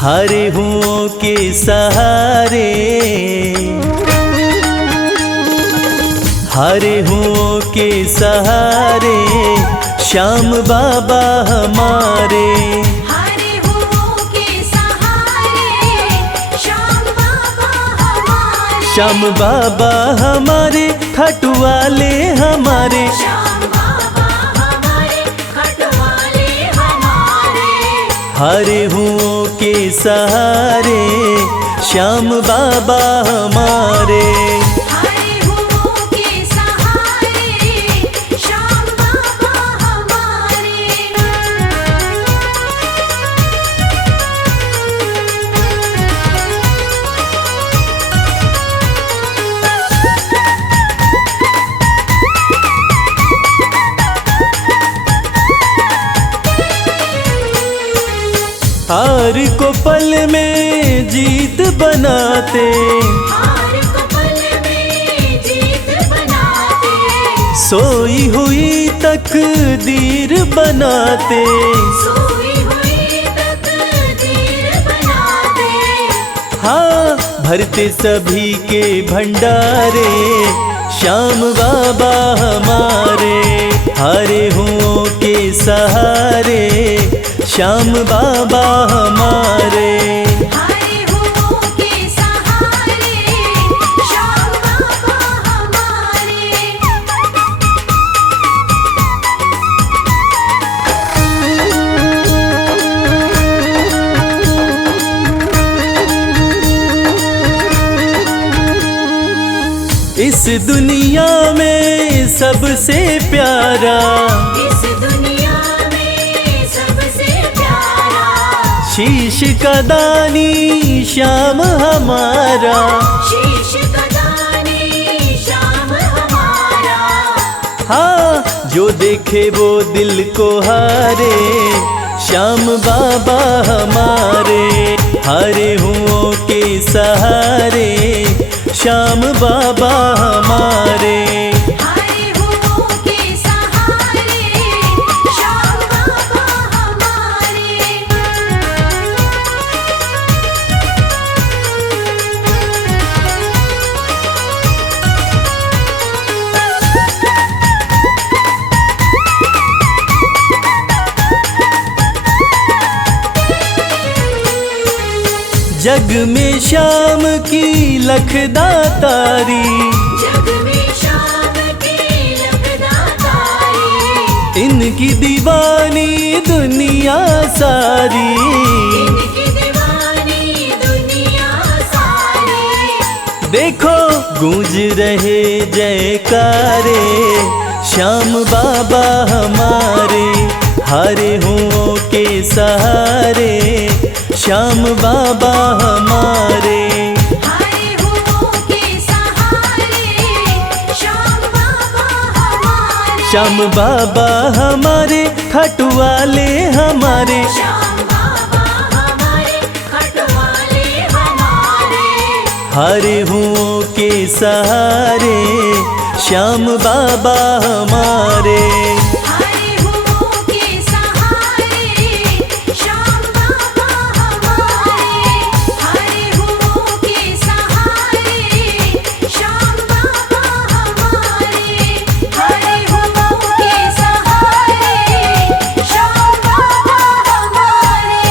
हारे हुओं के सहारे, हारे हुओं के सहारे श्याम बाबा हमारे। हारे हुओं के सहारे श्याम बाबा हमारे। श्याम बाबा हमारे खाटू वाले हमारे। श्याम बाबा हमारे खटवाले हमारे। हारे हुओं के सहारे श्याम बाबा हमारे। हारे हुओं के सहारे श्याम बाबा हमारे। हार को पल में जीत बनाते, हार को पल में जीत बनाते। सोई हुई तकदीर बनाते। सोई हुई तकदीर बनाते। हाँ भरते सभी के भंडारे श्याम बाबा हमारे। हारे हुओं के सहारे श्याम बाबा हमारे। हारे हुओं के सहारे श्याम बाबा हमारे। इस दुनिया में सबसे प्यारा, इस दुनिया में सबसे प्यारा शीश का दानी श्याम हमारा। शीश का दानी श्याम हमारा। हाँ जो देखे वो दिल को हारे श्याम बाबा हमारे। हारे हुओं के सहारे श्याम बाबा हमारे। हारे हुओं के सहारे श्याम बाबा हमारे। जग में श्याम की लखदातारी, जग में श्याम की लखदातारी। इनकी दीवानी दुनिया सारी। इनकी दीवानी दुनिया सारी। देखो गूंज रहे जयकारे श्याम बाबा हमारे। हारे हुओं के सहारे श्याम बाबा हमारे। हारे हुओं के सहारे श्याम बाबा हमारे। श्याम बाबा हमारे खाटू वाले हमारे। श्याम बाबा हमारे खटवाले हमारे। हारे हुओं के सहारे श्याम बाबा हमारे। हारे हुओं के सहारे श्याम बाबा हमारे। हारे हुओं के सहारे श्याम बाबा हमारे। हारे हुओं के सहारे श्याम बाबा हमारे।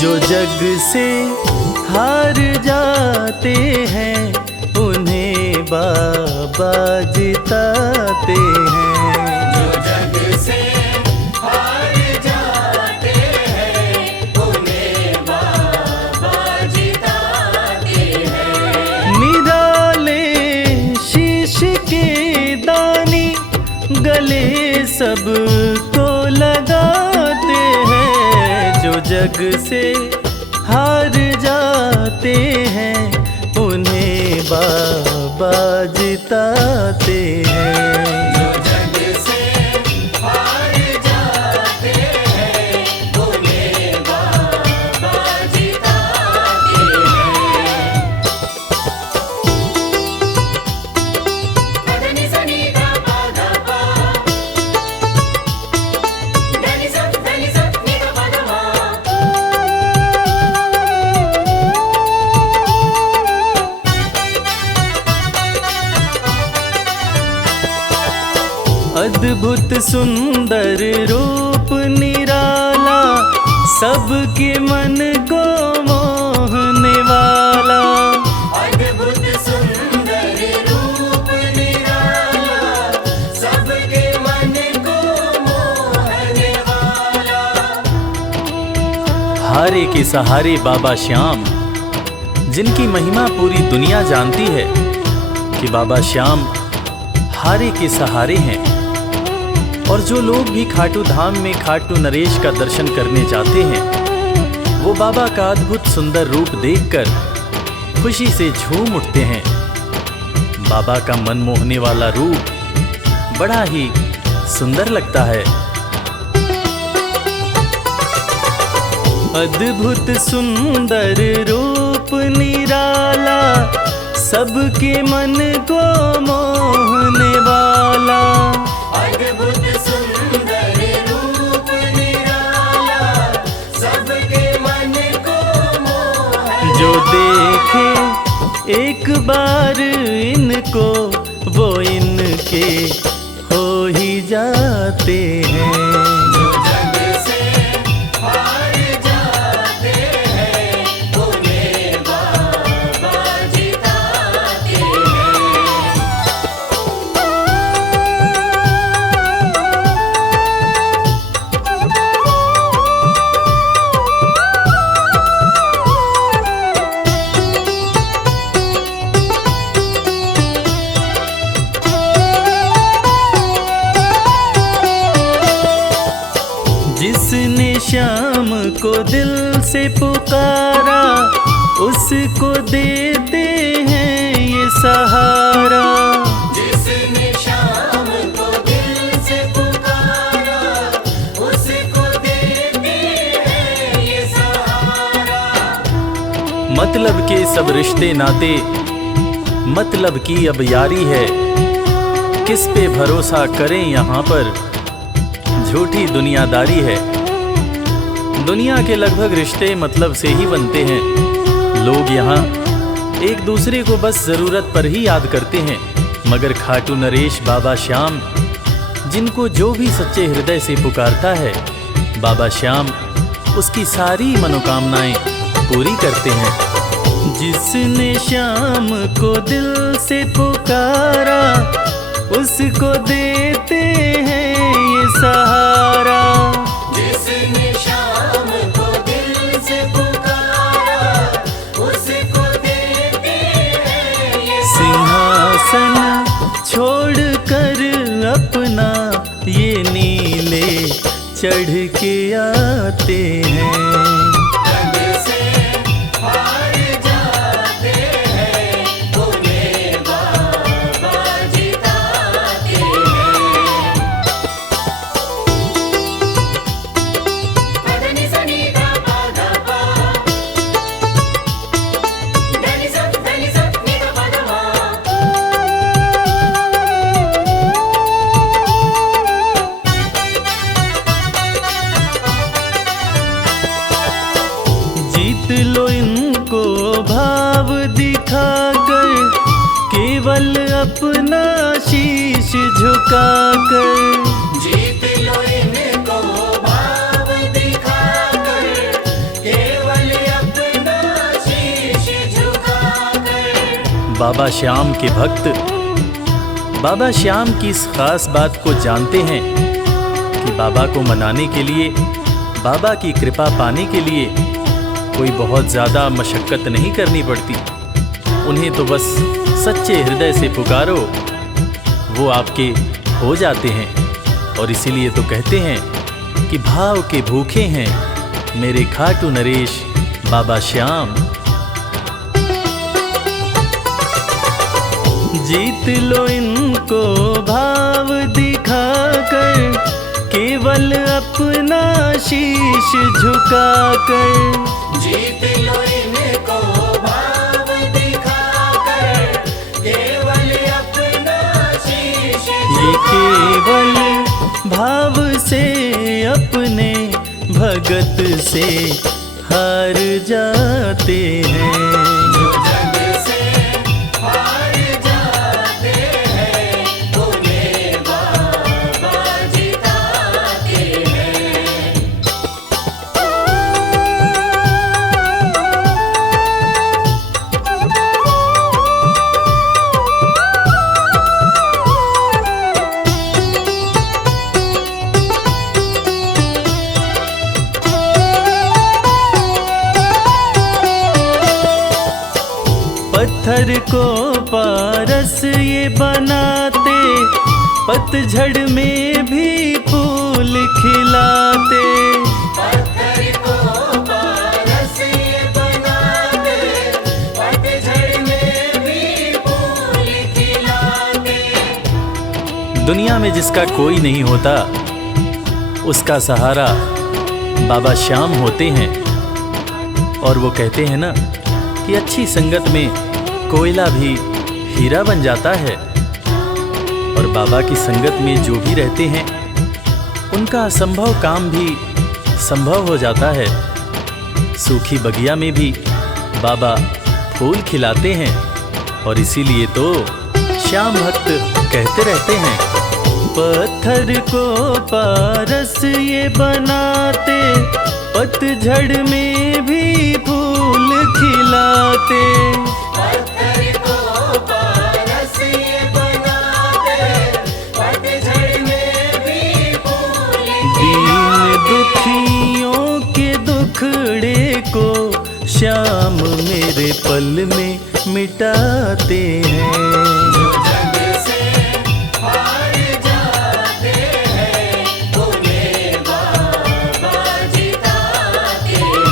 जो जग से हार जाते हैं उन्हें बाबा जिताते हैं। जो जग से हार जाते हैं उन्हें बाबा जिताते हैं। निराले शीश के दानी गले सबको लगाते हैं। जो जग से हार जाते हैं, उन्हें बाबा जिताते हैं। जो जग से हार जाते हैं, उन्हें बाबा जिताते हैं। पदनि सनि धा पा धा पा, धनि सा नि धा पा धा मा। अद्भुत सुंदर रूप निराला, सबके मन को मोहने वाला। अद्भुत सुंदर रूप निराला, सबके मन को मोहने वाला। हारे के सहारे बाबा श्याम, जिनकी महिमा पूरी दुनिया जानती है कि बाबा श्याम हारे के सहारे हैं। और जो लोग भी खाटू धाम में खाटू नरेश का दर्शन करने जाते हैं, वो बाबा का अद्भुत सुंदर रूप देखकर खुशी से झूम उठते हैं। बाबा का मन मोहने वाला रूप बड़ा ही सुंदर लगता है। अद्भुत सुंदर रूप निराला, सबके मन को मोहने वाला। अद्भुत सुंदर रूप निराला, सबके मन को मोहने। जो देखे एक बार इनको, वो इनके हो ही जाते हैं। जो जग से हार जाते हैं, उन्हें बाबा जिताते हैं। जिसने श्याम को दिल से पुकारा, उसको देते हैं ये सहारा। जिसने शाम को दिल से पुकारा, उसको देते हैं ये सहारा। मतलब के सब रिश्ते नाते, मतलब की अब यारी है। किस पे भरोसा करें यहाँ पर, झूठी दुनियादारी है। दुनिया के लगभग रिश्ते मतलब से ही बनते हैं। लोग यहाँ एक दूसरे को बस जरूरत पर ही याद करते हैं, मगर खाटू नरेश बाबा श्याम, जिनको जो भी सच्चे हृदय से पुकारता है, बाबा श्याम उसकी सारी मनोकामनाएं पूरी करते हैं। जिसने श्याम को दिल से पुकारा, उसको देते हैं ये सहारा। जिसने शाम को दिल से पुकारा, उसको देते हैं ये सिंहासन छोड़कर अपना, ये नीले चढ़ के आते हैं। जग से हार जाते हैं, उन्हें बाबा जिताते हैं। पदनि सनि धा पा धा पा, धनि सा नि धा पा धा मा। जीत लो इनको भाव दिखाकर, केवल अपना शीश झुकाकर। जीत लो इनको भाव दिखाकर, केवल अपना शीश झुकाकर। बाबा श्याम के भक्त बाबा श्याम की इस खास बात को जानते हैं कि बाबा को मनाने के लिए, बाबा की कृपा पाने के लिए कोई बहुत ज़्यादा मशक्क़त नहीं करनी पड़ती। उन्हें तो बस सच्चे हृदय से पुकारो, वो आपके हो जाते हैं। और इसीलिए तो कहते हैं कि भाव के भूखे हैं मेरे खाटू नरेश बाबा श्याम। जीत लो इनको भाव दिखाकर, केवल अपना शीश झुकाकर। जीत लो इनको भाव दिखाकर, केवल अपना शीश ये केवल भाव से अपने भगत से हार जाते हैं। जो जग से हार जाते हैं, उन्हें बाबा जिताते हैं। पत्थर को पारस ये बनाते, पतझड़ में भी फूल खिलाते। पत्थर को पारस ये बनाते, पतझड़ में भी फूल खिलाते। दुनिया में जिसका कोई नहीं होता, उसका सहारा बाबा श्याम होते हैं। और वो कहते हैं ना कि अच्छी संगत में कोयला भी हीरा बन जाता है। और बाबा की संगत में जो भी रहते हैं, उनका असंभव काम भी संभव हो जाता है। सूखी बगिया में भी बाबा फूल खिलाते हैं। और इसीलिए तो श्याम भक्त कहते रहते हैं, पत्थर को पारस ये बनाते, पतझड़ में भी फूल खिलाते। पत्थर को पारस ये बनाते, पतझड़ में भी फूल दीन दुखियों के दुखड़े को श्याम मेरे पल में मिटाते हैं। जो जग से हार जाते हैं, उन्हें बाबा जिताते हैं।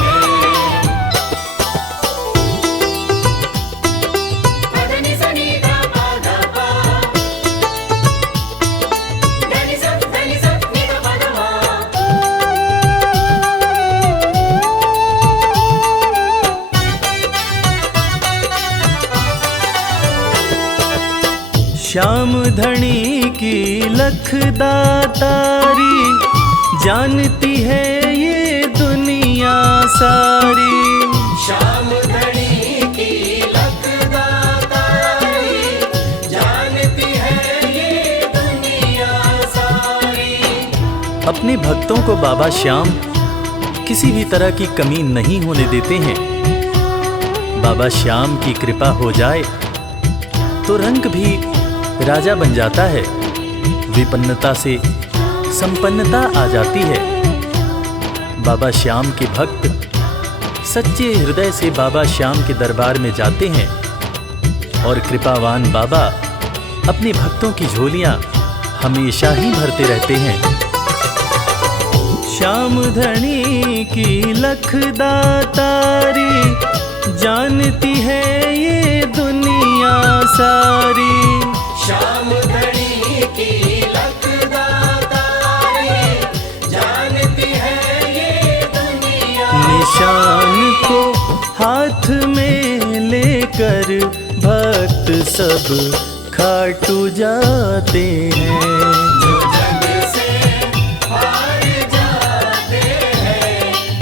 पदनि सनि धा पा धा पा, धनि सा नि धा पा धा मा। श्याम धनी की लखदातारी, जानती है ये दुनिया सारी। श्याम धनी की लखदातारी, जानती है ये दुनिया सारी। अपने भक्तों को बाबा श्याम किसी भी तरह की कमी नहीं होने देते हैं। बाबा श्याम की कृपा हो जाए तो रंग भी राजा बन जाता है। विपन्नता से संपन्नता आ जाती है। बाबा श्याम के भक्त सच्चे हृदय से बाबा श्याम के दरबार में जाते हैं। और कृपावान बाबा अपने भक्तों की झोलियां हमेशा ही भरते रहते हैं। श्याम धनी की लखदातारी, जानती है ये दुनिया सारी। श्याम धनी की लखदातारी, जानती है ये दुनिया। निशान को हाथ में लेकर भक्त सब खाटू जाते हैं। जो जग से हार जाते हैं,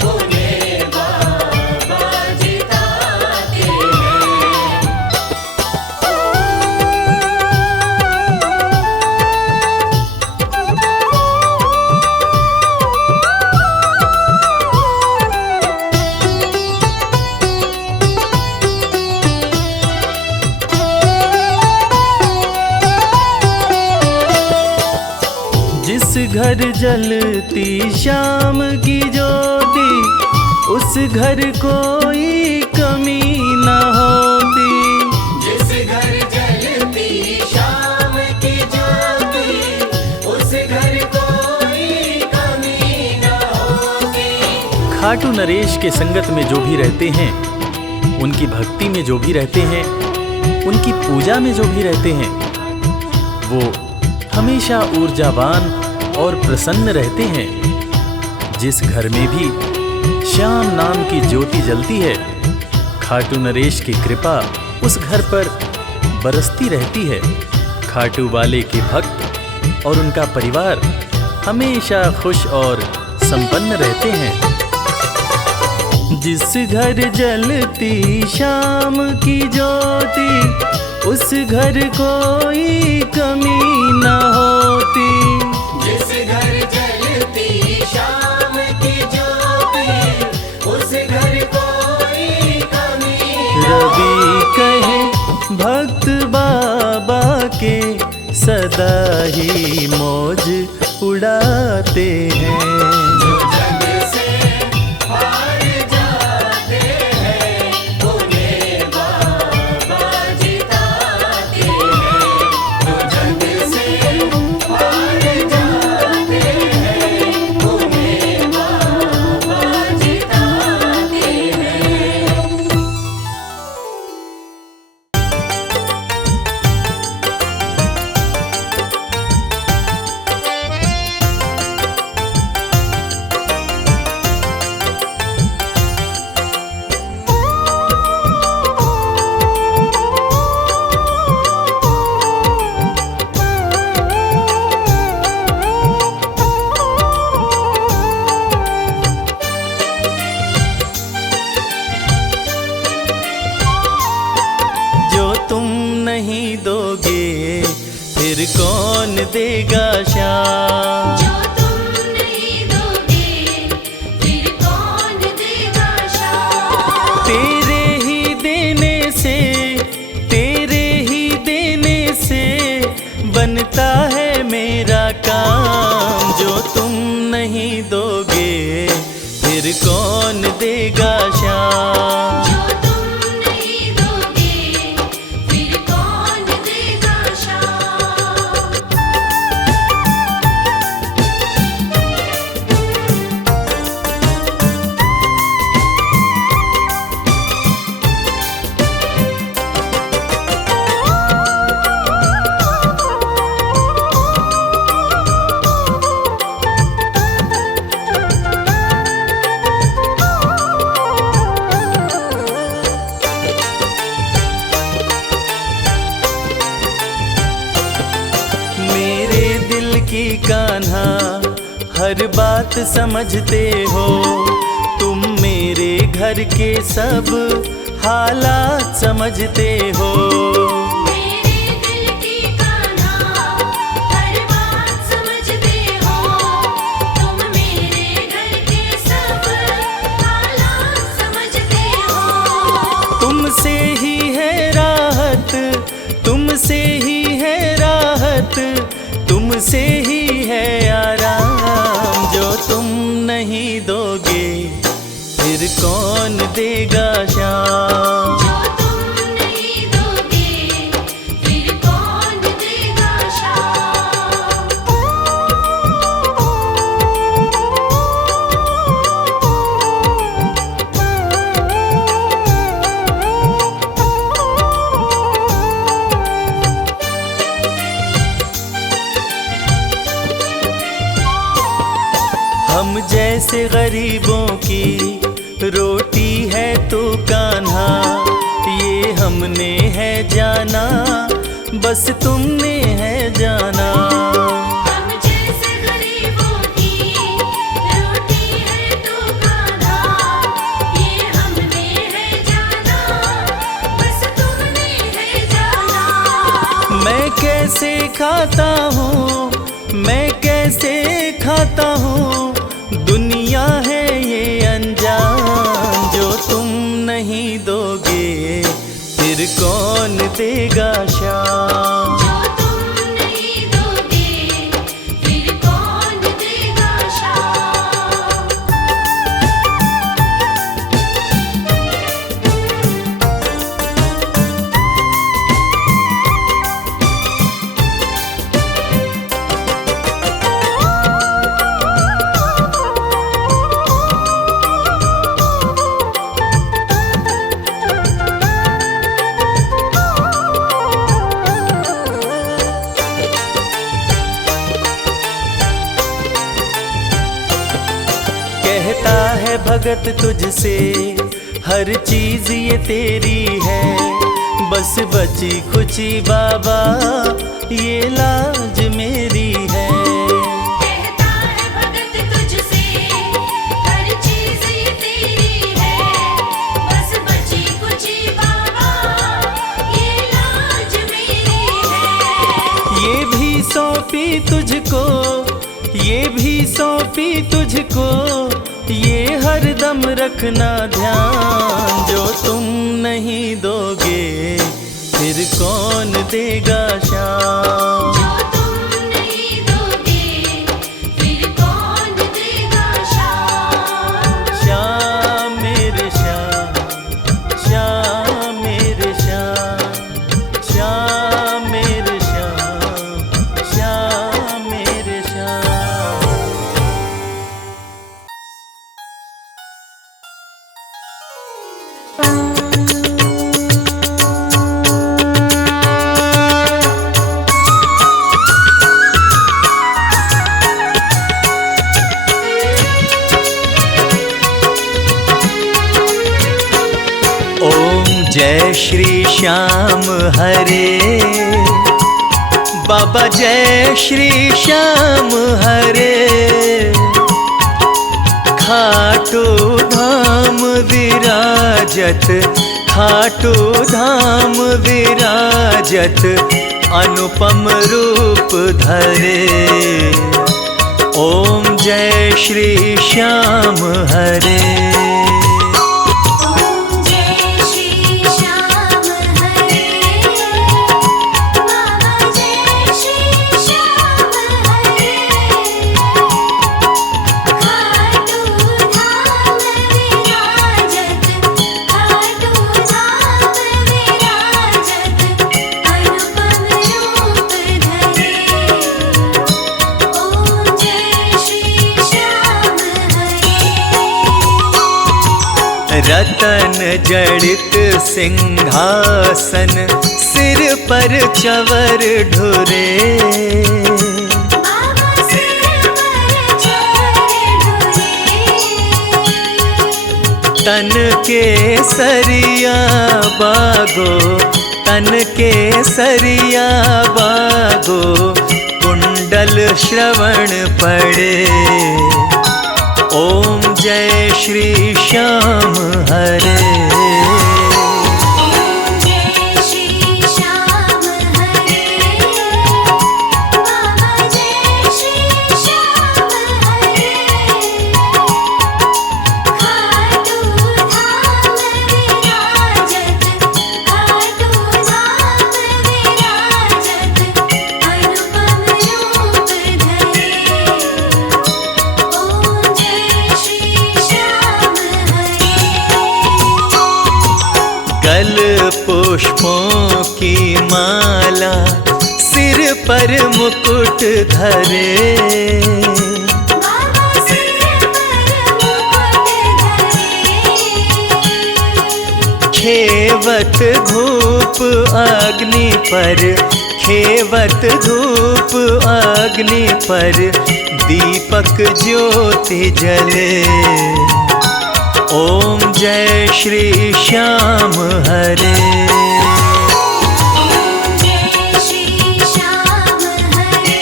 उन्हें बाबा जिताते हैं। जिस घर जलती शाम की ज्योति, उस घर कोई कमी न होती। जिस घर जलती शाम की ज्योति, उस घर कोई कमी न होती। खाटू नरेश के संगत में जो भी रहते हैं, उनकी भक्ति में जो भी रहते हैं, उनकी पूजा में जो भी रहते हैं, वो हमेशा ऊर्जावान और प्रसन्न रहते हैं। जिस घर में भी श्याम नाम की ज्योति जलती है, खाटू नरेश की कृपा उस घर पर बरसती रहती है। खाटू वाले के भक्त और उनका परिवार हमेशा खुश और संपन्न रहते हैं। जिस घर जलती शाम की ज्योति, उस घर कोई कमी न होती। जिस घर जलती शाम की ज्योति, उस घर कोई कमी रवि कहे भक्त बाबा के, सदा ही मौज उड़ाते हैं। जो जग से हार जाते हैं, उन्हें बाबा जिताते हैं। जो जग से हार जाते हैं, उन्हें बाबा जिताते हैं। जो तुम नहीं दोगे फिर कौन देगा श्याम। जो तुम नहीं दोगे फिर कौन देगा शाम। तेरे ही देने से, तेरे ही देने से बनता है मेरा काम। जो तुम नहीं दोगे फिर कौन देगा श्याम। जो तुम नहीं दोगे फिर कौन देगा शाम। मेरे दिल की कान्हा हर बात समझते हो, तुम मेरे घर के सब हालात समझते हो। मेरे दिल की कान्हा हर बात समझते हो, तुम मेरे घर के सब हालात समझते हो। तुमसे ही है राहत, तुमसे ही है राहत, तुमसे ही है आराम। जो तुम नहीं दोगे फिर कौन देगा श्याम। जो तुम नहीं दोगे फिर कौन देगा शाम। हम जैसे गरीबों की रोटी है तो कान्हा, ये हमने है जाना, बस तुमने है जाना। हम जैसे गरीबों की रोटी है तो कान्हा, ये हमने है जाना, बस तुमने है जाना। मैं कैसे खाता हूँ, मैं कैसे खाता हूँ, दुनिया है ये अनजान। जो तुम नहीं दोगे फिर कौन देगा श्याम। जो तुम नहीं दोगे फिर कौन देगा शाम। है भगत तुझसे, हर चीज ये तेरी है। बस बची खुची बाबा ये लाज मेरी है। कहता है भगत तुझसे, हर चीज ये तेरी है। बस बची कुची बाबा ये लाज मेरी है। ये भी सौंपी तुझको, ये भी सौंपी तुझको, ये हरदम रखना ध्यान। जो तुम नहीं दोगे फिर कौन देगा शाम। जो तुम नहीं दोगे फिर कौन देगा शाम। श्याम मेरे श्याम, श्याम मेरे श्याम, श्याम मेरे श्याम, श्याम मेरे श्याम। ओम जय श्री श्याम हरे, बाबा जय श्री श्याम हरे। खाटू धाम विराजत, खाटू धाम विराजत, अनुपम रूप धरे। ओम जय श्री श्याम हरे। ओम जय श्री श्याम हरे, बाबा जय श्री श्याम हरे। खाटू धाम विराजत, खाटू धाम विराजत, अनुपम रूप धरे। ओम जय श्री श्याम हरे। रतन जड़ित सिंहासन, सिर पर चवर ढुरे। बाबा सिर पर चढ़ ढुरे। तन के सरिया बागो, तन के सरिया बागो, कुंडल श्रवण पड़े। ओम जय श्री श्याम हरे। ओम जय श्री श्याम हरे, बाबा जय श्री श्याम हरे। खाटू धाम विराजत, खाटू धाम विराजत, अनुपम रूप धरे। ओम जय श्री श्याम हरे। गल पुष्पों की माला, सिर पर मुकुट धरे। बाबा सिर पर मुकुट धरे। खेवत धूप अग्नि पर, खेवत धूप अग्नि पर, दीपक ज्योति जले। ओम जय श्री श्याम हरे। ओम जय श्री श्याम हरे,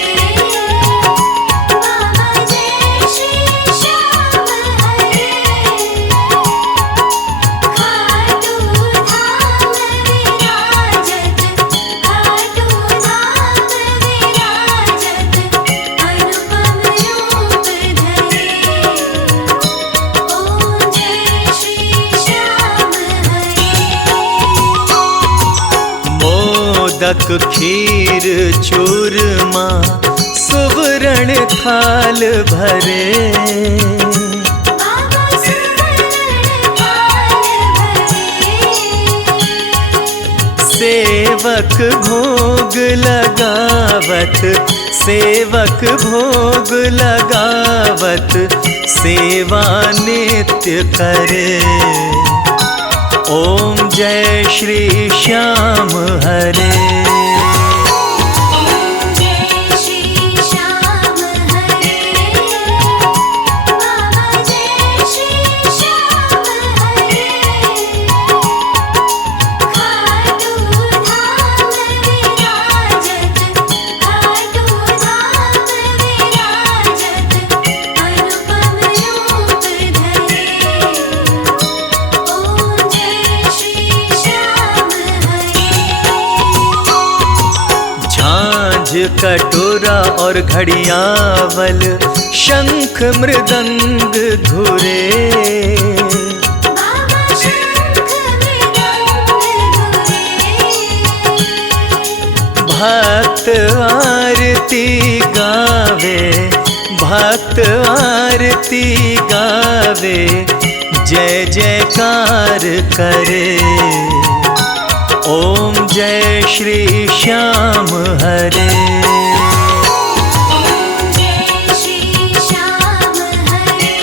बाबा जय श्री श्याम हरे। खाटू धाम विराजत, खाटू धाम विराजत, अनुपम रूप धरे। ओम जय श्री श्याम हरे। मोदक खीर चूरमा, सुवर्ण थाल भरे। बाबा सुवर्ण थाल भरे। सेवक भोग लगावत, सेवक भोग लगावत, सेवा नित्य करे। ओम जय श्री श्याम हरे। ओम जय श्री श्याम हरे, बाबा जय श्री कटोरा और घड़ियावल, शंख मृदंग घुरे। बाबा शंख मृदंग घुरे। भक्त आरती गावे, भक्त आरती गावे, जय जयकार करे। ओम जय श्री श्याम हरे। ओम जय श्री श्याम हरे।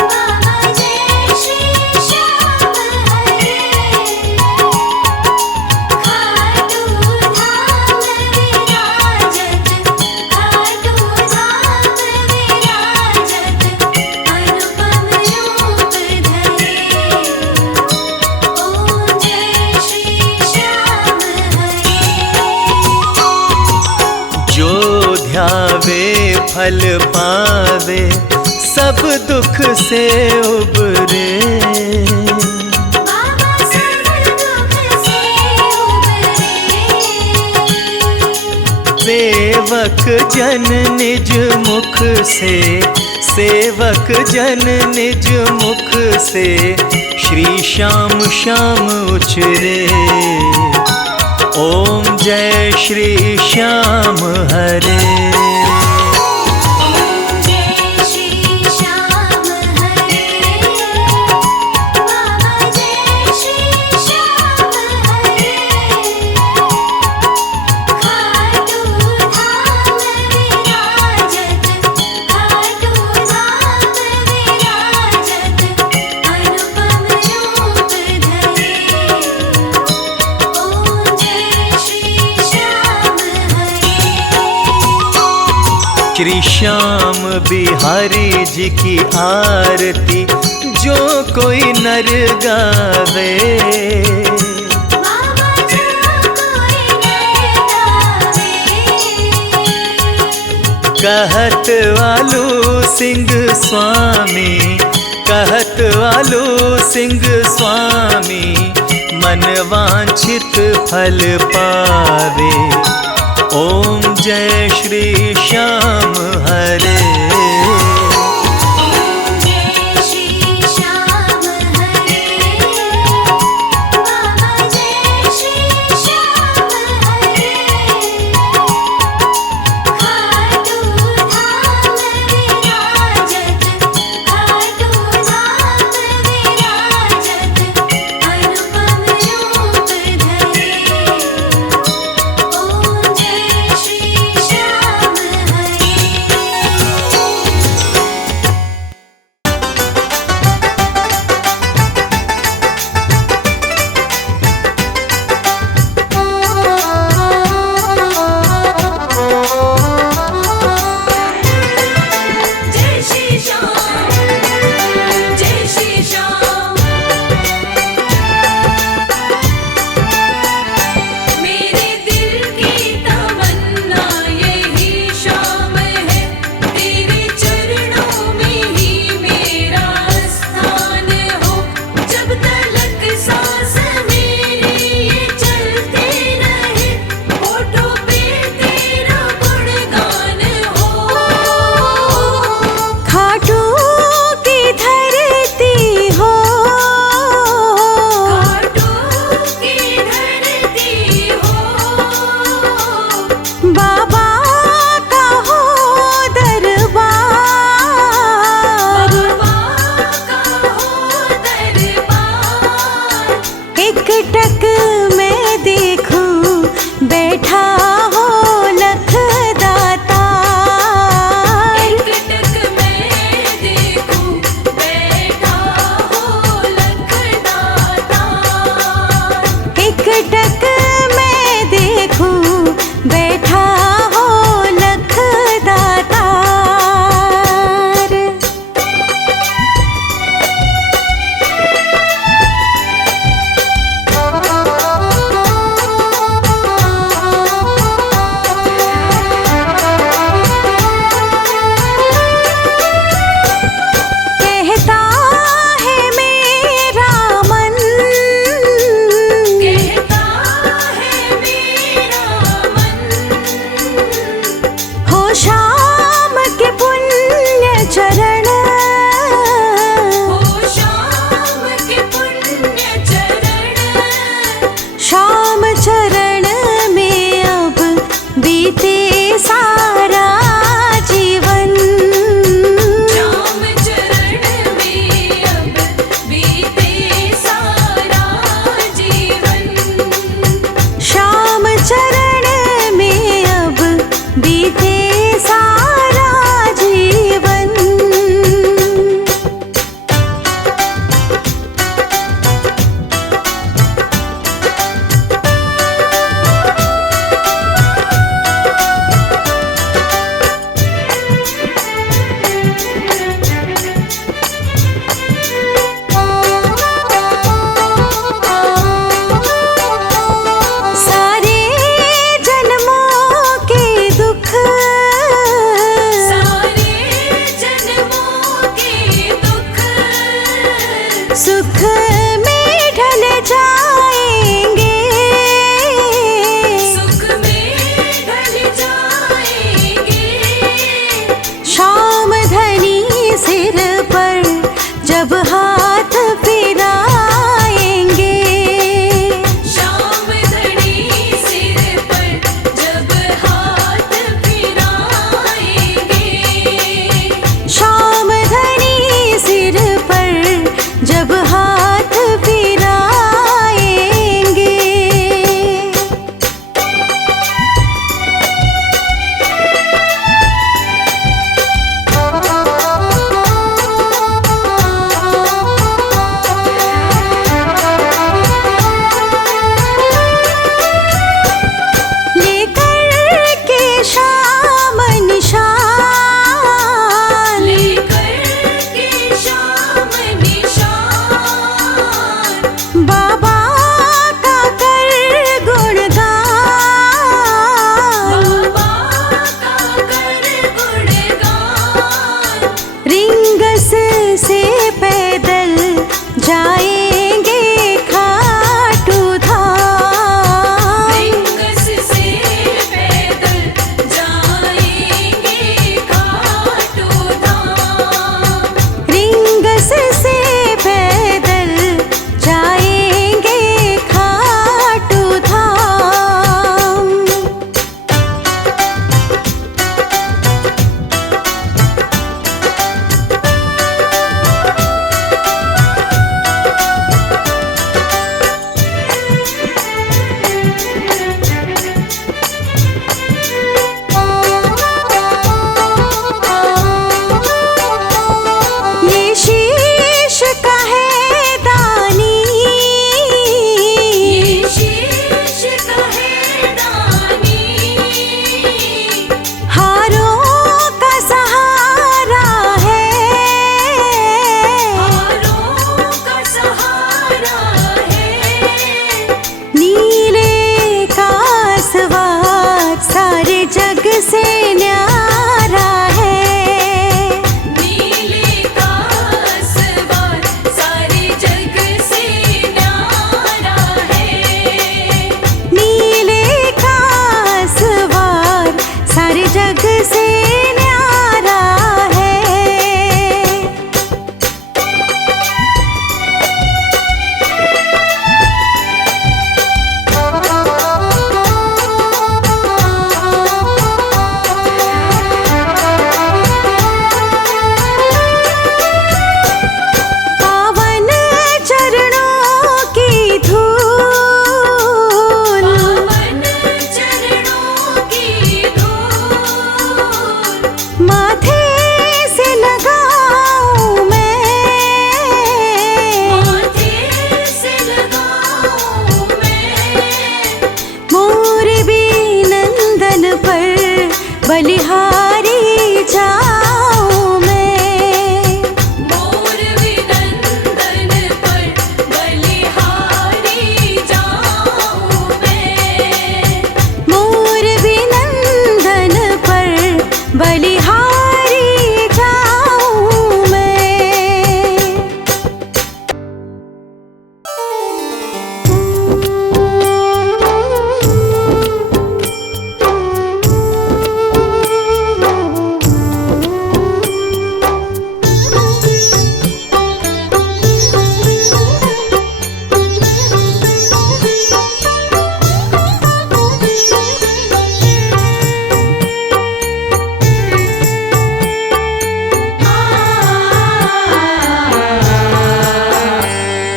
बाबा जय श्री श्याम हरे। खाटू धाम विराजत, खाटू धाम विराजत, अनुपम रूप धरे। ओम जय श्री श्याम हरे। जो ध्यावे फल पावे, सब दुख से उबरे। बाबा सब दुख से उबरे। सेवक जन निज मुख से, सेवक जन निज मुख से, श्री श्याम श्याम उचरे। ओम जय श्री श्याम हरे। ओम जय श्री श्याम हरे। बाबा जय श्री श्याम हरे। खाटू धाम विराजत, खाटू धाम विराजत, अनुपम रूप धरे। ओम जय श्री श्याम हरे। श्री श्याम बिहारी जी की आरती जो कोई नर गावे। बाबा जो कोई नर गावे। कहत वालू सिंह स्वामी, कहत वालू सिंह स्वामी, मन वांछित फल पावे। ओम जय श्री श्याम हरे। ओम जय श्री श्याम हरे। बाबा जय श्री श्याम हरे। खाटू धाम विराजत, खाटू धाम विराजत, अनुपम रूप धरे। ओम जय श्री श्याम हरे।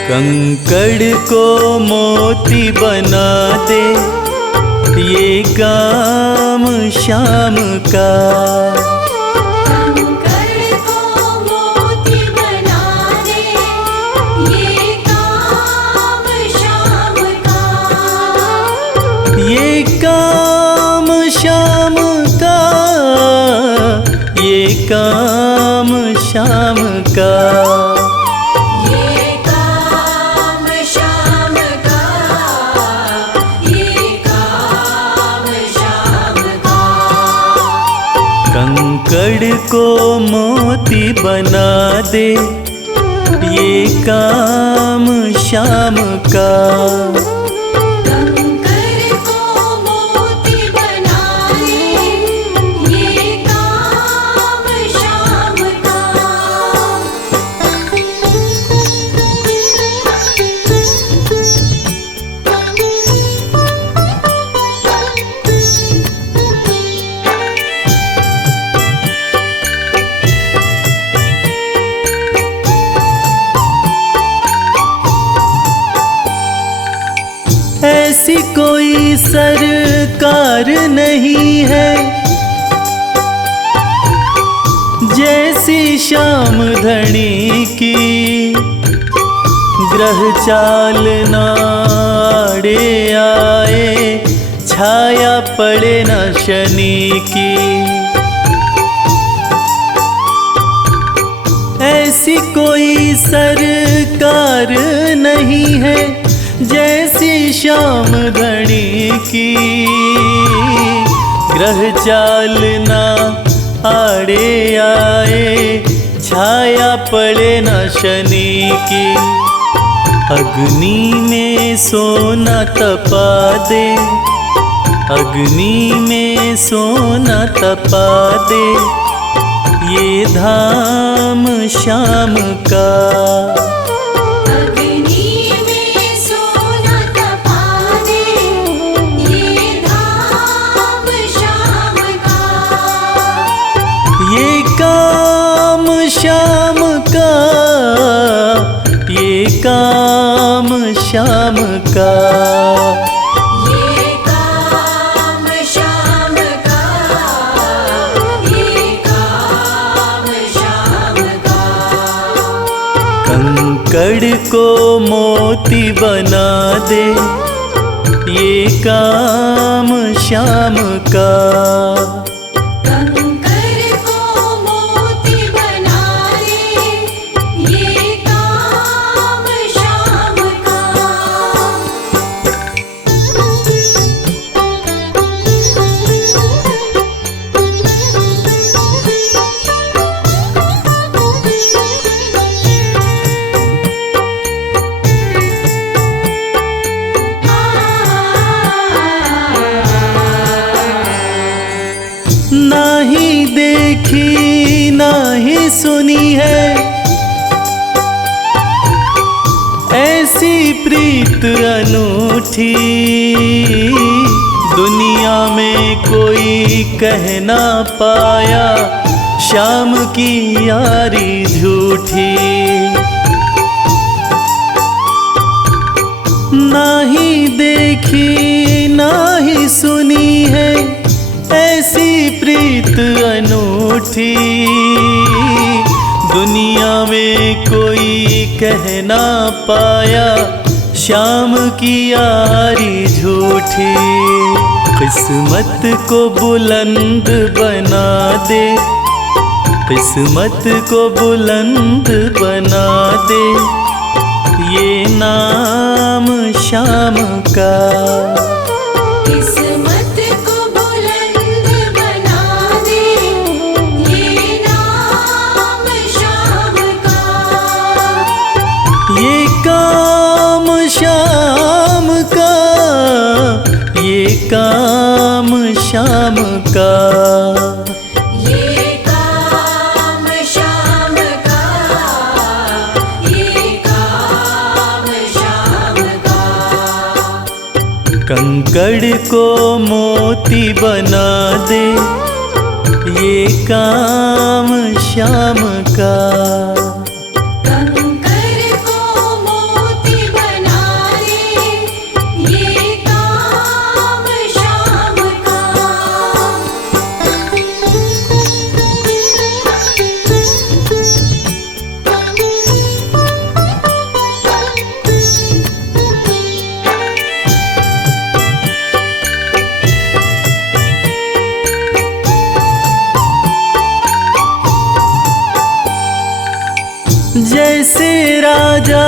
कंकड़ को मोती बना दे ये काम शाम का। कंकड़ को मोती बना दे ये काम शाम का। ये काम शाम का, ये काम शाम का। ये काम शाम का, ये काम शाम का। कंकड़ को मोती बना दे ये काम शाम का। कंकड़ को मोती बना दे ये काम शाम का। ऐसी कोई सरकार नहीं है जैसी श्याम धनी की। ग्रह चाल नाड़े आए छाया पड़े न शनि की। ऐसी कोई सरकार नहीं है जैसी श्याम धनी की। ग्रह चाल ना आड़े आए छाया पड़े न शनि की। अग्नि में सोना तपा दे, अग्नि में सोना तपा दे ये धाम शाम का। अग्नि में सोना तपा दे ये धाम शाम का। ये काम शाम का, ये काम शाम का। ये काम शाम का, ये काम शाम का। कंकड़ को मोती बना दे ये काम शाम का। कंकड़ को मोती बना दे ये काम शाम का। ना ही देखी ना ही सुनी है ऐसी प्रीत अनूठी। दुनिया में कोई कह ना पाया शाम की यारी झूठी। ना ही देखी ना ही सुनी है ऐसी प्रीत अनूठी। दुनिया में कोई कह ना पाया शाम की यारी झूठी। किस्मत को बुलंद बना दे, किस्मत को बुलंद बना दे ये नाम शाम का। किस्मत को बुलंद बना दे ये नाम शाम का। ये काम शाम का, ये काम शाम का। ये काम शाम का, ये काम शाम का। कंकड़ को मोती बना दे ये काम शाम का। कंकड़ को मोती राजा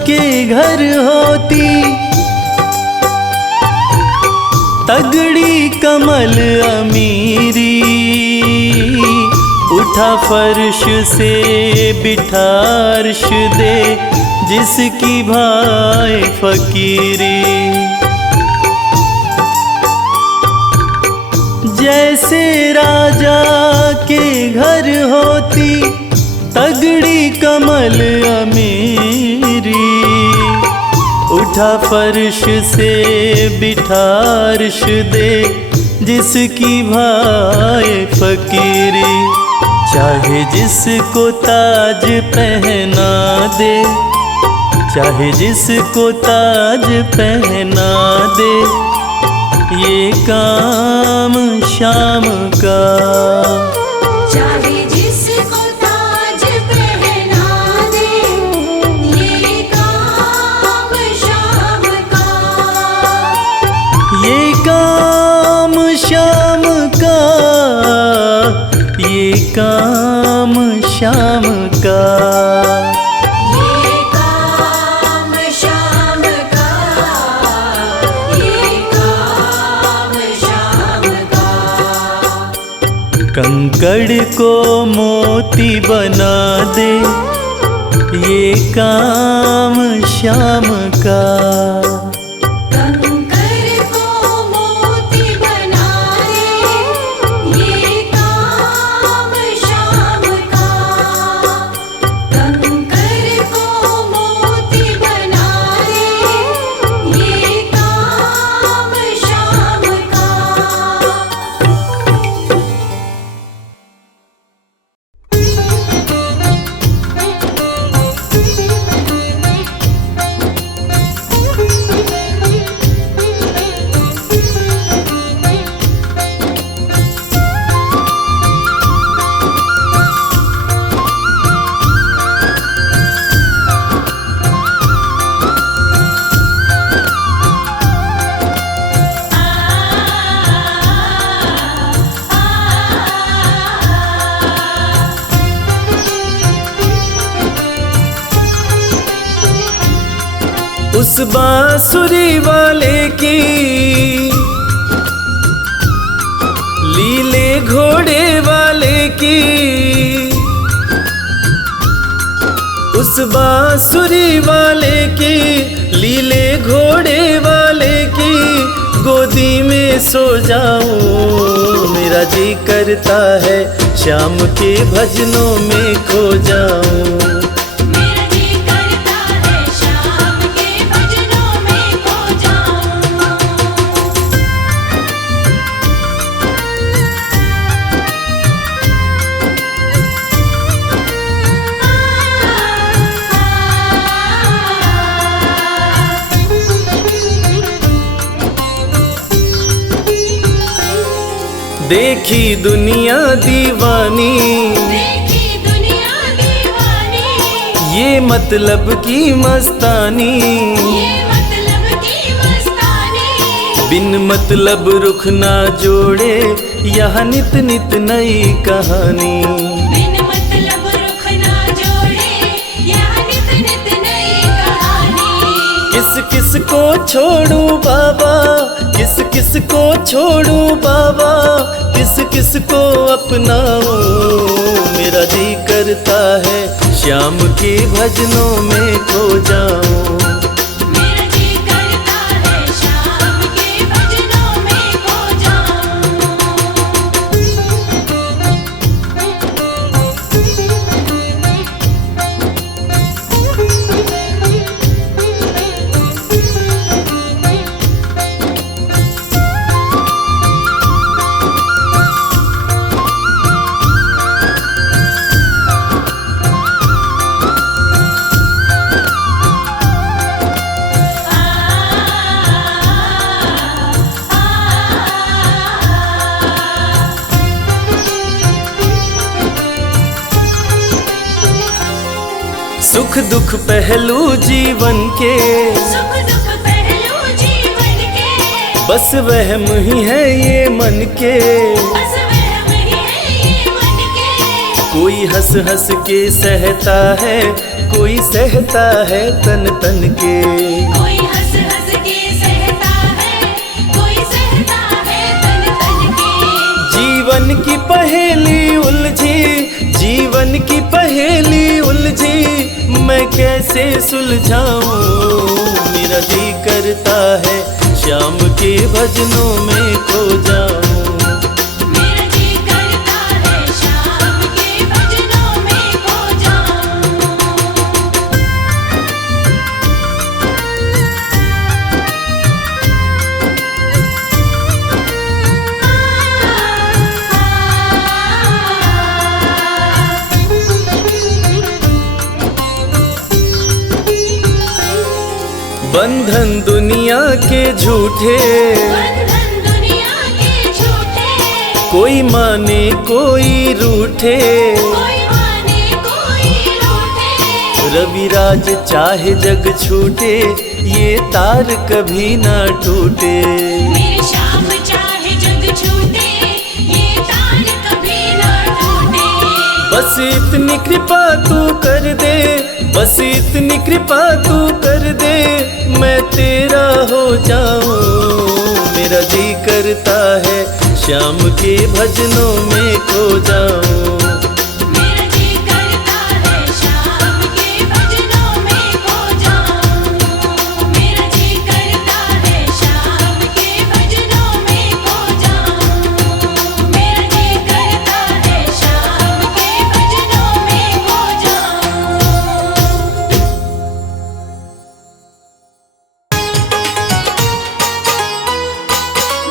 के घर होती तगड़ी कमल अमीरी, उठा फर्श से बिठा अर्श दे जिसकी भाई फकीरी। जैसे राजा के घर होती तगड़ी कमल अमीरी, उठा फर्श से बिठा अर्श दे जिसकी भाई फकीरी। चाहे जिसको ताज पहना दे, चाहे जिसको ताज पहना दे, ये काम शाम का। चाहे जिसको ताज पहना दे, ये काम शाम का। ये काम शाम का, ये काम शाम का। ये काम शाम का, ये काम शाम का। कंकड़ को मोती बना दे, ये काम शाम का। कंकर को मोती बना दे, ये काम शाम का। कंकर को मोती बना दे, ये काम शाम का। उस बांसुरी वाले की लीले घोड़े वाले की, उस बांसुरी वाले की लीले घोड़े वाले की गोदी में सो जाऊं। मेरा जी करता है शाम के भजनों में खो जाऊं। मेरा जी करता है शाम के भजनों में खो जाऊं। देखी दुनिया दीवानी, देखी दुनिया दीवानी, ये मतलब की मस्तानी, ये मतलब की मस्तानी। बिन मतलब रुख ना जोड़े यहाँ नित नित नई कहानी। बिन मतलब रुख ना जोड़े, यह नित नित नई कहानी। किस किस को छोड़ूं बाबा, किस किस को छोड़ूं बाबा, किस किस को अपनाऊं। मेरा जी करता है श्याम के भजनों में खो जाऊं। मेरा जी करता है शाम के भजनों में खो जाऊं। सुख दुख पहलू जीवन के, सुख दुख पहलू जीवन के, बस वहम ही है ये मन के। बस वहम ही है ये मन के। कोई हंस हंस के सहता है, कोई सहता है तन तन के। कोई हंस हंस के सहता है, कोई सहता है तन तन के। जीवन की पहेली उलझी, जीवन की पहेली उलझी, मैं कैसे सुलझाऊं। मेरा जी करता है श्याम के भजनों में खो जाऊं। मेरा जी करता है शाम के भजनों में खो जाऊं। बंधन दुनिया के झूठे, बंधन दुनिया के झूठे। कोई माने कोई रूठे। कोई माने कोई रूठे। रविराज चाहे जग छूटे, ये तार कभी ना टूटे। मेरे श्याम चाहे जग छूटे, ये तार कभी ना टूटे। बस इतनी कृपा तू कर दे, बस इतनी कृपा तू कर दे, मैं तेरा हो जाऊं। मेरा जी करता है श्याम के भजनों में खो जाऊं। मेरा जी करता है शाम के भजनों में खो जाऊं। मेरा जी करता है शाम के भजनों में खो जाऊं। मेरा जी करता है शाम के भजनों में खो जाऊं।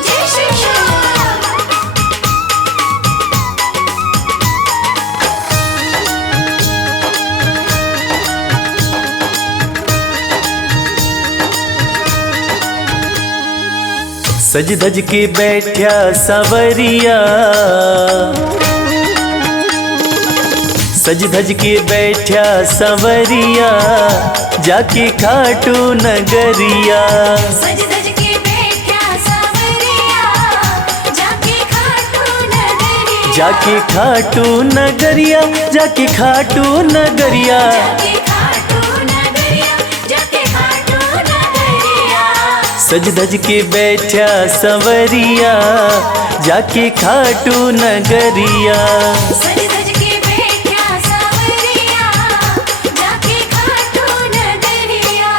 जय श्री श्याम। सज धज के बैठा सवरिया, सज धज के बैठा सवरिया, जाके खाटू नगरिया। सज धज के बैठा सावरिया, जाके खाटू नगरिया। जाके खाटू नगरिया, जाके खाटू नगरिया। जाके खाटू नगरिया, जाके खाटू नगरिया। सज धज के बैठा सवरिया, जाके खाटू नगरिया। सज धज के बैठा सावरिया, जाके खाटू नगरिया।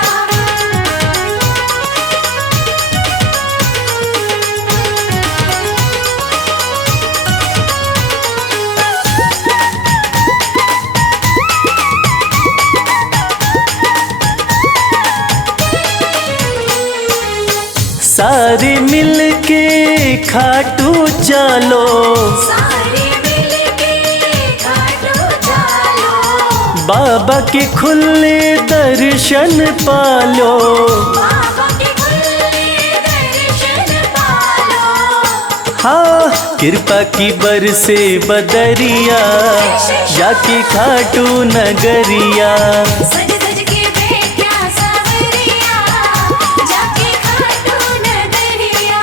सारे मिल के खाटू चालो, सारे मिलके खाटू चालो। बाबा के खुले दर्शन पालो। बाबा के खुले दर्शन पालो। हाँ कृपा की बरसे बदरिया, जाके खाटू नगरिया। सज धज के बैठा सावरिया, जाके खाटू नगरिया।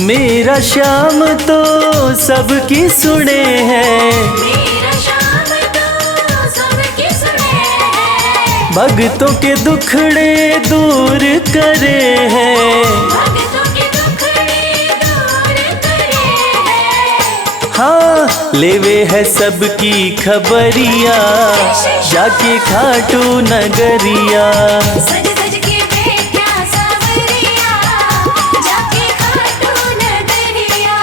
मेरा श्याम तो सबकी सुने हैं, मेरा श्याम तो सबकी सुने हैं। भक्तों के दुखड़े दूर करे हैं। भक्तों के दुखड़े दूर करे हैं। हाँ लेवे है सबकी खबरिया, जाके खाटू नगरिया। सज धज के बैठा सावरिया, जाके खाटू नगरिया।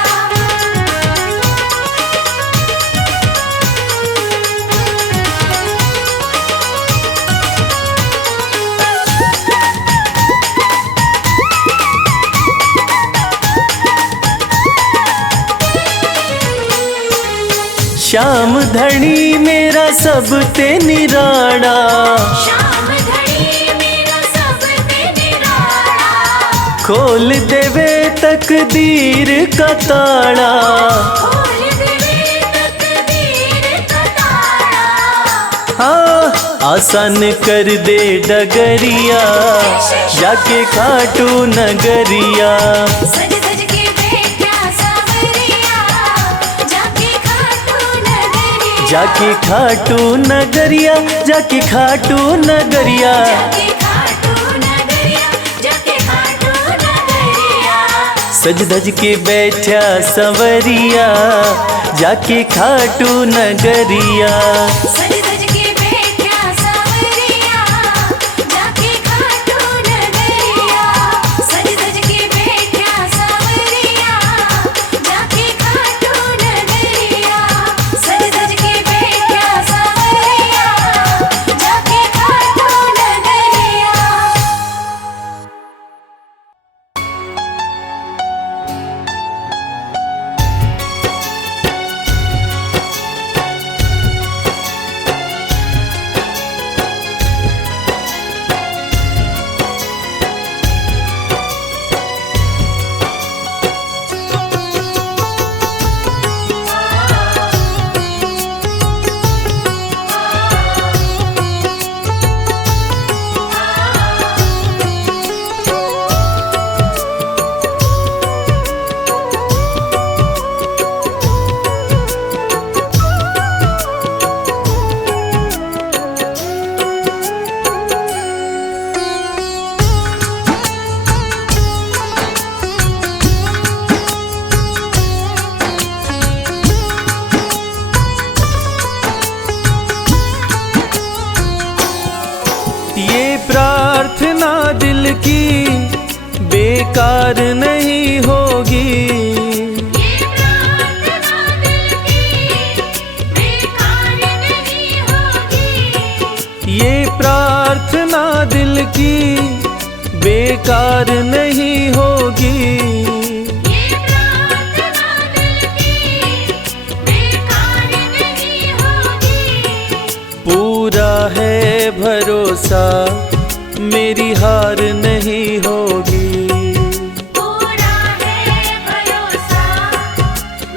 श्याम धनी मेरा सब ते निराड़ा, श्याम धनी मेरा सब ते निराला। खोल देवे तकदीर का ताड़ा। खोल देवे तकदीर का ताला। हाँ आसान कर दे डगरिया जाके खाटू नगरिया। सज सज के बैठा सावरिया जाके खाटू नगरिया। जाके खाटू नगरिया, जाके खाटू नगरिया। जाके खाटू नगरिया, जाके खाटू नगरिया। सज धज के बैठा सवरिया जाके खाटू नगरिया। सज सज के बैठा सावरिया जाके खाटू नगरिया। सज सज के बैठा सावरिया जाके खाटू नगरिया। सज सज के बैठा सावरिया जाके खाटू नगरिया। ये प्रार्थना दिल की बेकार नहीं होगी। ये प्रार्थना दिल की बेकार नहीं होगी। ये प्रार्थना दिल की बेकार नहीं होगी। ये प्रार्थना दिल की बेकार नहीं होगी। पूरा है भरोसा मेरी हार नहीं होगी। पूरा है भरोसा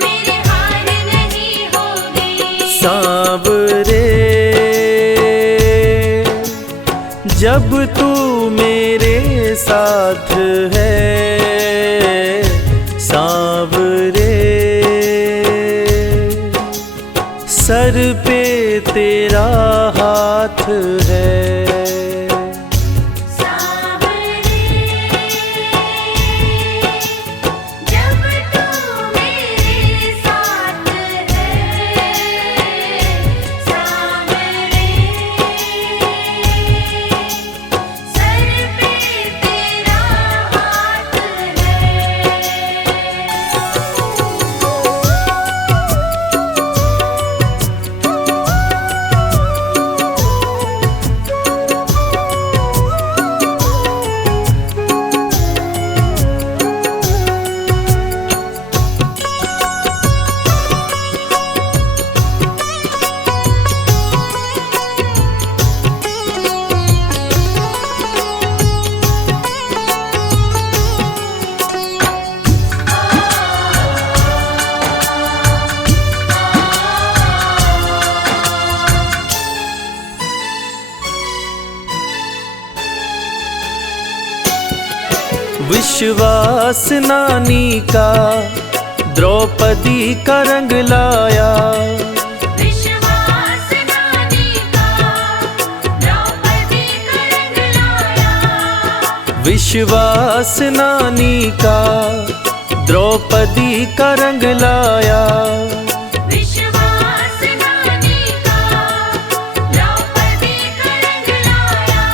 मेरी हार नहीं होगी। सांवरे जब तू मेरे साथ है, सांवरे सर पे तेरा हाथ है। सावरे जब तू मेरे साथ है, सावरे सर पे तेरा हाथ है। विश्वास नानी का द्रौपदी का रंग लाया। विश्वास नानी का द्रौपदी का रंग लाया। विश्वास नानी का द्रौपदी का रंग लाया। विश्वास नानी का द्रौपदी का रंग लाया।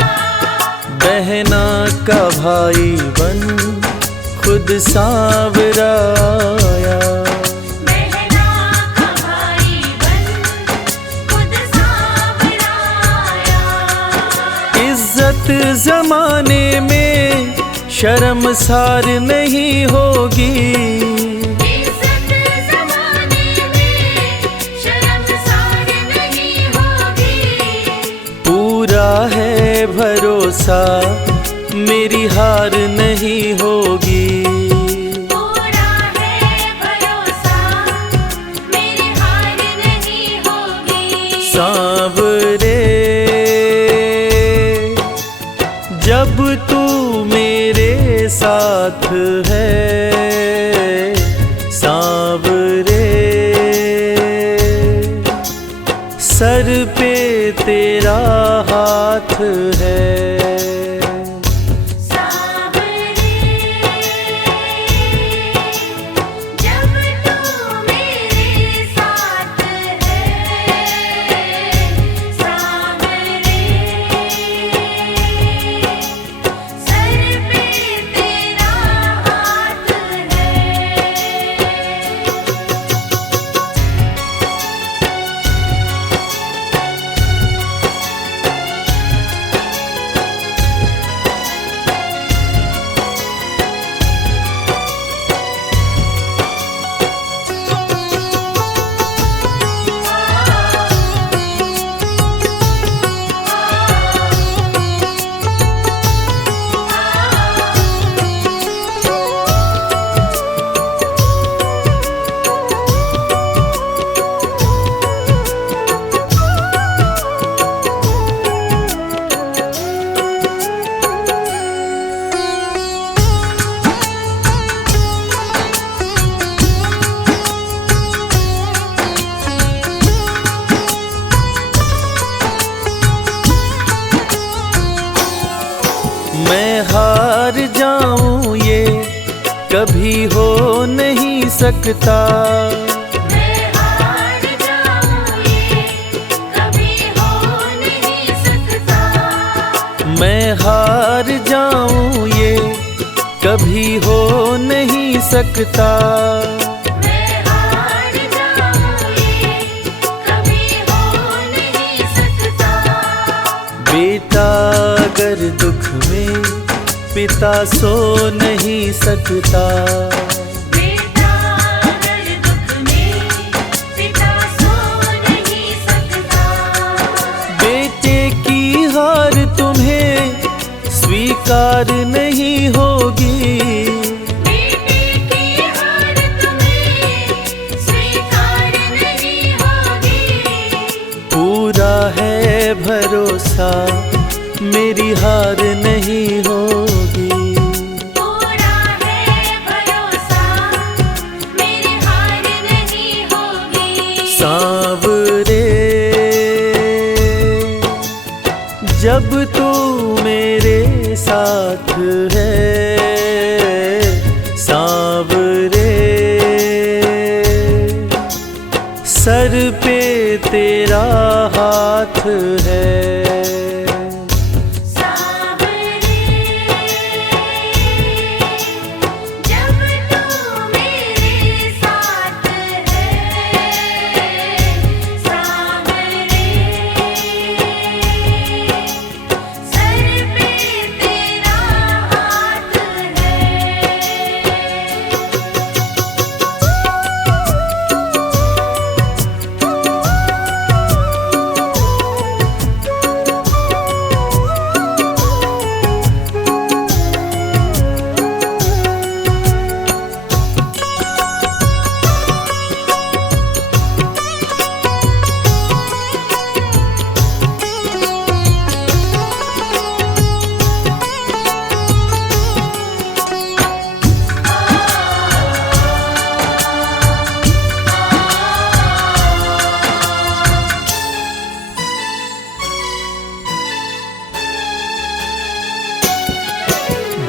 बहना का भाई बन खुद सांवरा आया। बहना का भाई बन खुद सांवरा आया। इज्जत जमाने में शर्मसार नहीं होगी। इज्जत ज़माने में शर्मसार नहीं होगी। पूरा है भरोसा मेरी हार नहीं होगी। पूरा है भरोसा मेरी हार नहीं होगी। सांवरे मेरे साथ है सांवरे, सर पे तेरा हाथ है। मैं हार जाऊं ये कभी हो नहीं सकता, मैं हार जाऊं ये कभी हो नहीं सकता, मैं हार जाऊं ये कभी हो नहीं सकता। मैं हार जाऊं ये कभी हो नहीं सकता। बेटा अगर दुख में पिता सो नहीं सकता, बेटा अगर दुख में पिता सो नहीं सकता, बेटे की हार तुम्हें स्वीकार नहीं होगी, बेटे की हार तुम्हें स्वीकार नहीं होगी। पूरा है भरोसा मेरी हार नहीं होगी, पूरा है भरोसा मेरी हार नहीं होगी। सांवरे जब तू मेरे साथ है सांवरे, सर पे तेरा हाथ है। जब तू मेरे साथ है सांवरे, सर पे तेरा हाथ है।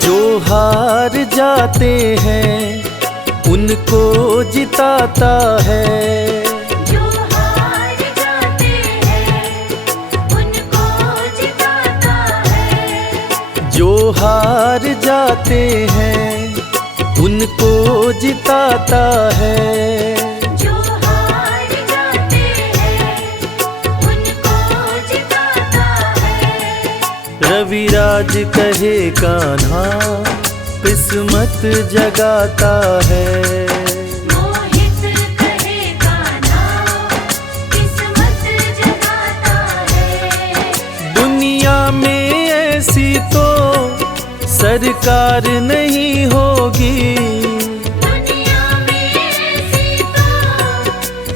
जो हार जाते हैं उनको जिताता है, जो हार जाते हैं उनको जिताता है, जो हार जाते हैं उनको जिताता है। जो हार जाते हैं उनको जिताता है। रविराज कहे कान्हा किस्मत जगाता है, मोहित कहे कान्हा किस्मत जगाता है। दुनिया में ऐसी तो सरकार नहीं होगी, दुनिया में ऐसी तो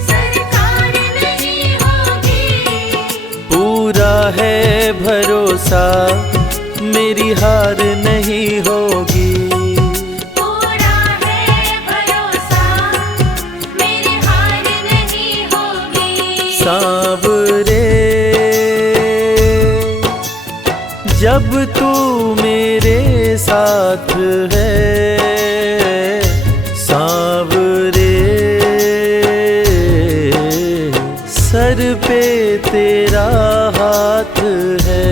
सरकार नहीं होगी। पूरा है भरोसा मेरी हार नहीं साथ है सांवरे, सर पे तेरा हाथ है।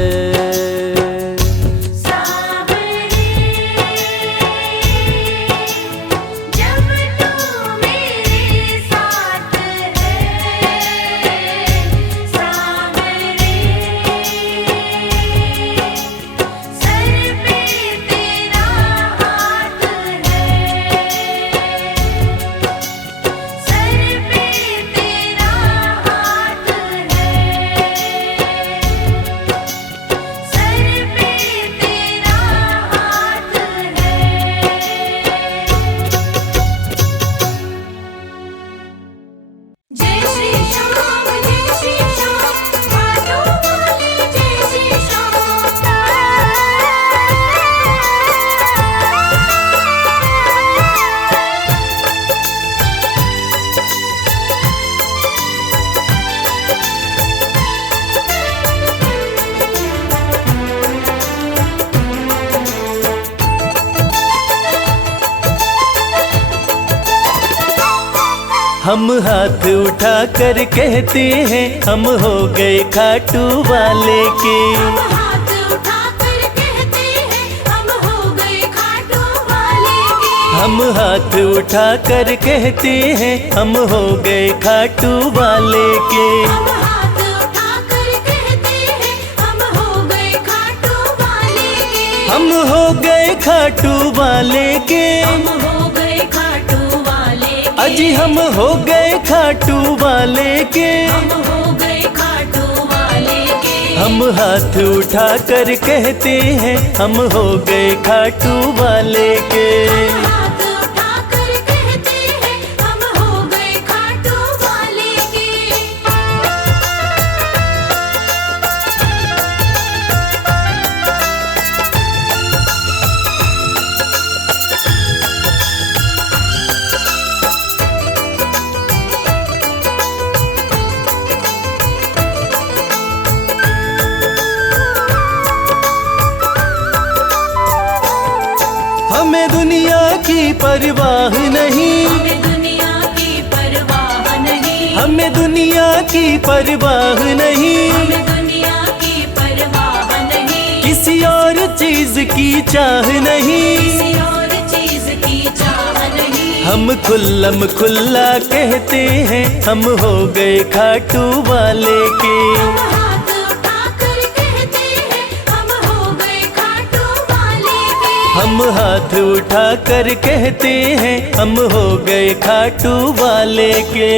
हम हाथ उठा कर कहते हैं हम हो गए खाटू वाले के। हम हाथ उठा कर कहते हैं हम हो गए खाटू वाले के। हम हाथ उठा कर कहते हैं हम हो गए खाटू वाले के। हम हाथ उठा कर कहते हैं हम हो गए खाटू वाले के। हम हो गए खाटू वाले के। हम हो गए खाटू वाले के। अजी हम हो गए खाटू वाले के। हम हो गए खाटू वाले के। हम हाथ उठा कर कहते हैं हम हो गए खाटू वाले के। हम हाथ उठा कर कहते हैं हम हो गए खाटू वाले के। हमें दुनिया की परवाह नहीं। हमें दुनिया की परवाह नहीं। हमें दुनिया की परवाह नहीं। हमें दुनिया की परवाह नहीं। किसी और चीज की चाह नहीं। किसी और चीज की चाह नहीं। हम खुल्लम खुल्ला कहते हैं हम हो गए खाटू वाले के। हम हाथ उठा कर कहते हैं हम हो गए खाटू वाले के। हम हाथ उठा कर कहते हैं हम हो गए खाटू वाले के।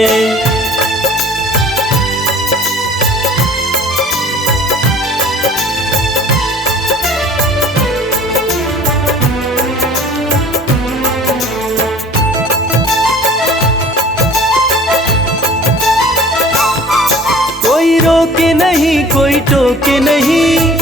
कोई रोके नहीं कोई टोके नहीं।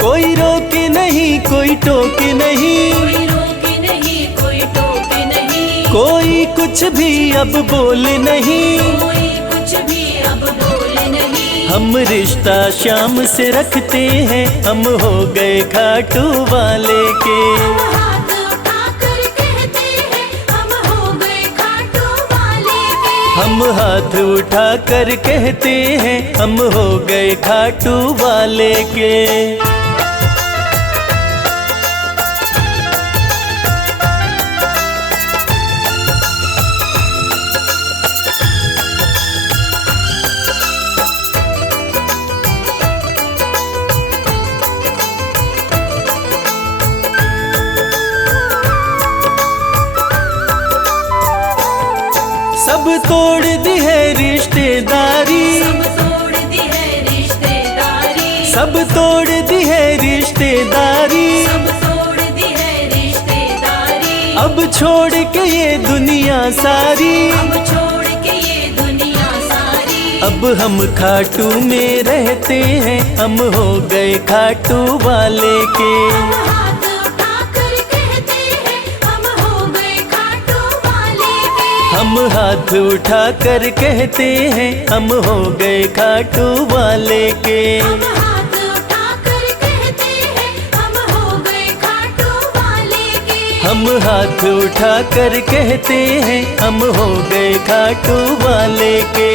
कोई रोके नहीं कोई टोके नहीं। कोई रोके नहीं कोई टोके नहीं। कोई कुछ भी अब बोले नहीं। कोई कुछ भी अब बोले नहीं। हम रिश्ता शाम से रखते हैं हम हो गए खाटू वाले के। हम हाथ उठा कर कहते हैं हम हो गए खाटू वाले के। हम हाथ उठा कर कहते हैं हम हो गए खाटू वाले के। सब तोड़ दी है रिश्तेदारी। सब तोड़ दी है रिश्तेदारी। सब तोड़ दी है रिश्तेदारी। सब तोड़ दी है रिश्तेदारी। अब छोड़ के ये दुनिया सारी। अब छोड़ के ये दुनिया सारी। अब हम खाटू में रहते हैं हम हो गए खाटू वाले के। हम हाथ उठा कर कहते हैं हम हो गए खाटू वाले के। हम हाथ उठा कर कहते हैं हम हो गए खाटू वाले के। हम हाथ उठा कर कहते हैं हम हाथ उठा कर कहते हैं हम हो गए खाटू वाले के।